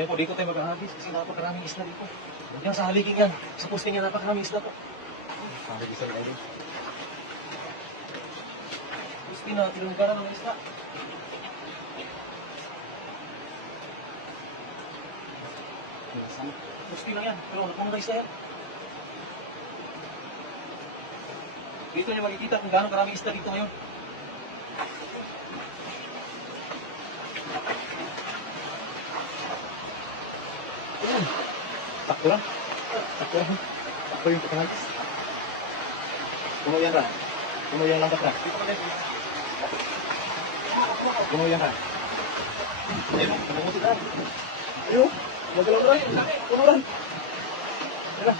Kaya po, di ko tayo maghahagis kasi napakaraming isla dito. Yan sa haligi yan. Sa posting yan, napakaraming isla po. Haligi sa idol. Posting na, tinunggaran ng isla. Posting lang yan, pero napong isla yan. Dito niyo makikita kung gaano karaming isla dito ngayon. Ayan. Sakto lang. Sakto lang. Sakto yung pagkakagis. Puno yan ra. Puno yan lang ra. Dito ka din. Puno yan ra. Ayun, namumusod na. Ayun. Magalaw ra. Puno ra. Tara.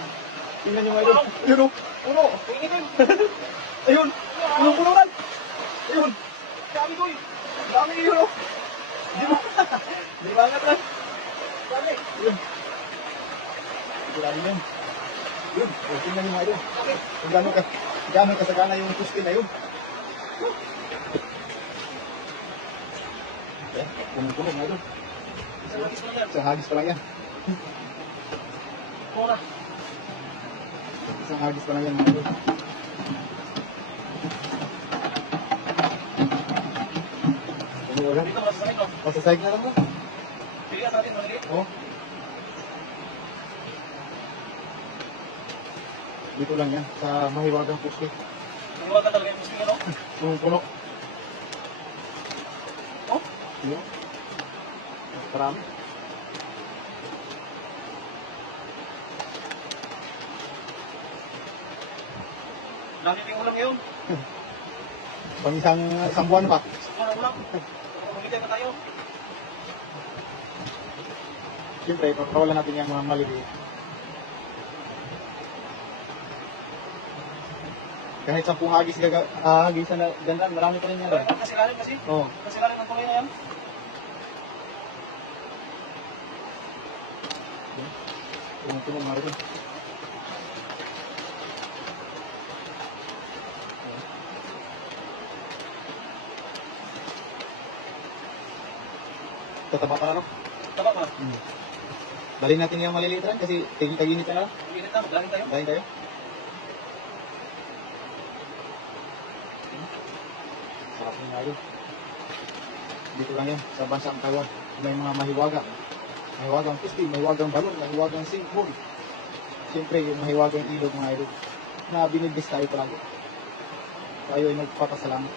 Tingnan nyo mga idol. Ayun o. Puno. Tingin. Ayun. Puno ra. Ayun. Dami ko eh. Dami yun o. Di ba? Di ba nga ra? Dami. Ayun. Sigurado yun. Yun. O, tingnan nyo mga idol. Kung gano'n kasagana yung pusti na yun. Ayan. Puno-puno mga idol. Isang hagis pa lang yan. Isang hagis pa lang yan. Kora. Isang hagis pa lang yan mga idol. Puno agad. Dito mula sa sakit, no? Masasayag na lang mo. Pili ka sa atin, malagi. Oh. Dito lang yan. Sa mahiwagang pusti. Iwag ka talaga yung posting, ano? Puno-puno. Oh? Yun. Marami. Dami yung ulam ngayon. Pang isang buwan pa. Suko na ulam. Pagpapagitay pa tayo. Siyempre, pagkawalan natin yung mga maliliit. Kahit 10 hagisan na gandan, marami pa rin yan. Pero pagkasilalim kasi. Oo. Pagkasilalim ng tuloy na yan. Puno-puno mga rin. Tataba pa no? Tama ba? Dalhin natin yung maliliit rin kasi tag-init na lang. Init na, maglalim tayo. Dalhin tayo. Sarap yung ngayon. Dito lang yan, sa bansang Taiwan. May mga mahiwagang. Mahiwagang pusti, mahiwagang balon, mahiwagang sinkhol. Siyempre, yung mahiwagang ilog mga idol. Na binibis tayo palagi. Tayo ay magpapasalamat.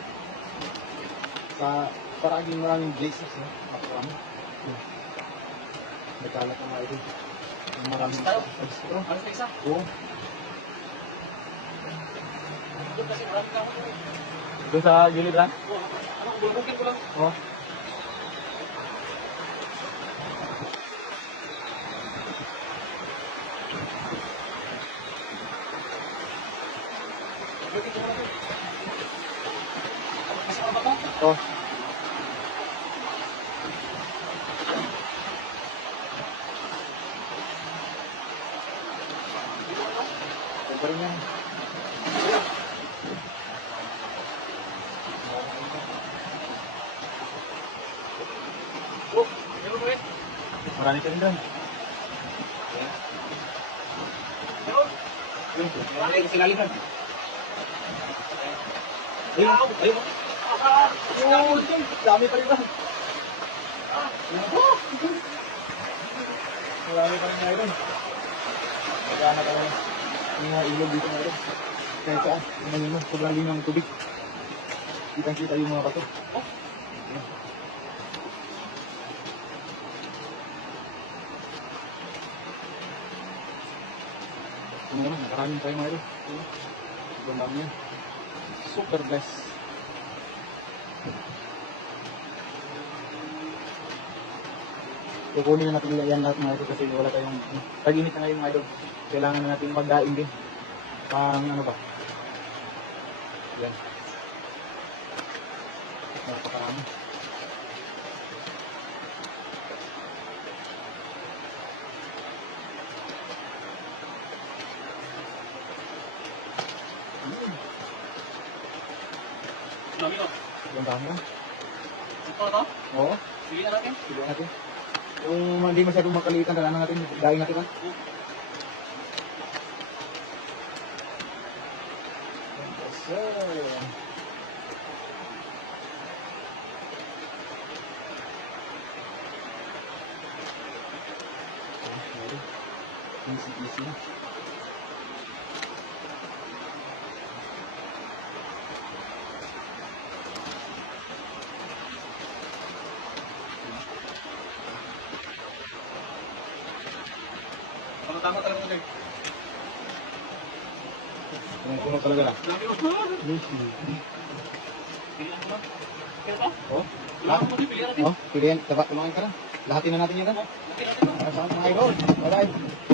Sa maraming blessings. Makarami. Nagkalat ang mga idol. Maraming Tayo. Ito. Alis na isa. Oo. Doon kasi marami ka ako. Doon sa gilid lang? Ano, bulbukin ko lang. Oo. Bulbukin ko lang. Mas ano ba ko? Oo. Ito pa rin yan. Oh, meron mo eh. Marami ka rin doon. Meron. Yun. Marami kasi lalihan. Ayun. Ayun. Ayun. Dami pa rin doon. Marami pa rin nga rin. Magkana ka rin. Yung mga ilog dito nga rin. Kahit saan. Tingnan mo, sobrang linaw ng tubig. Kitang-kita yung mga bato. Oh. Ito naman, nakaraming tayo mga rin. Sobrang dami yan. Super blessed. Kukunin na natin yan lahat mga ito kasi wala tayong tag-init na ngayon mga idol. Kailangan na natin magdaing din. Pang ano ba? Yan. Napakarami. Dami ko. Sobrang dami yan. Ito na to. Oo. Sige na natin. Sige natin. Yung hindi masyadong makaliitan, dalanan natin, daing natin ha. Yes, sir. Easy na. Tama talaga ito, Dave. Puno talaga na. Lagi mo. Pilihan mo ba? Kaya ba? Oh, Wala mo pilihan natin. oh, pilihan, tulungan ka na. Lahatin na natin yan ha. Laki natin ba? Para sa mga idol. Bye-bye.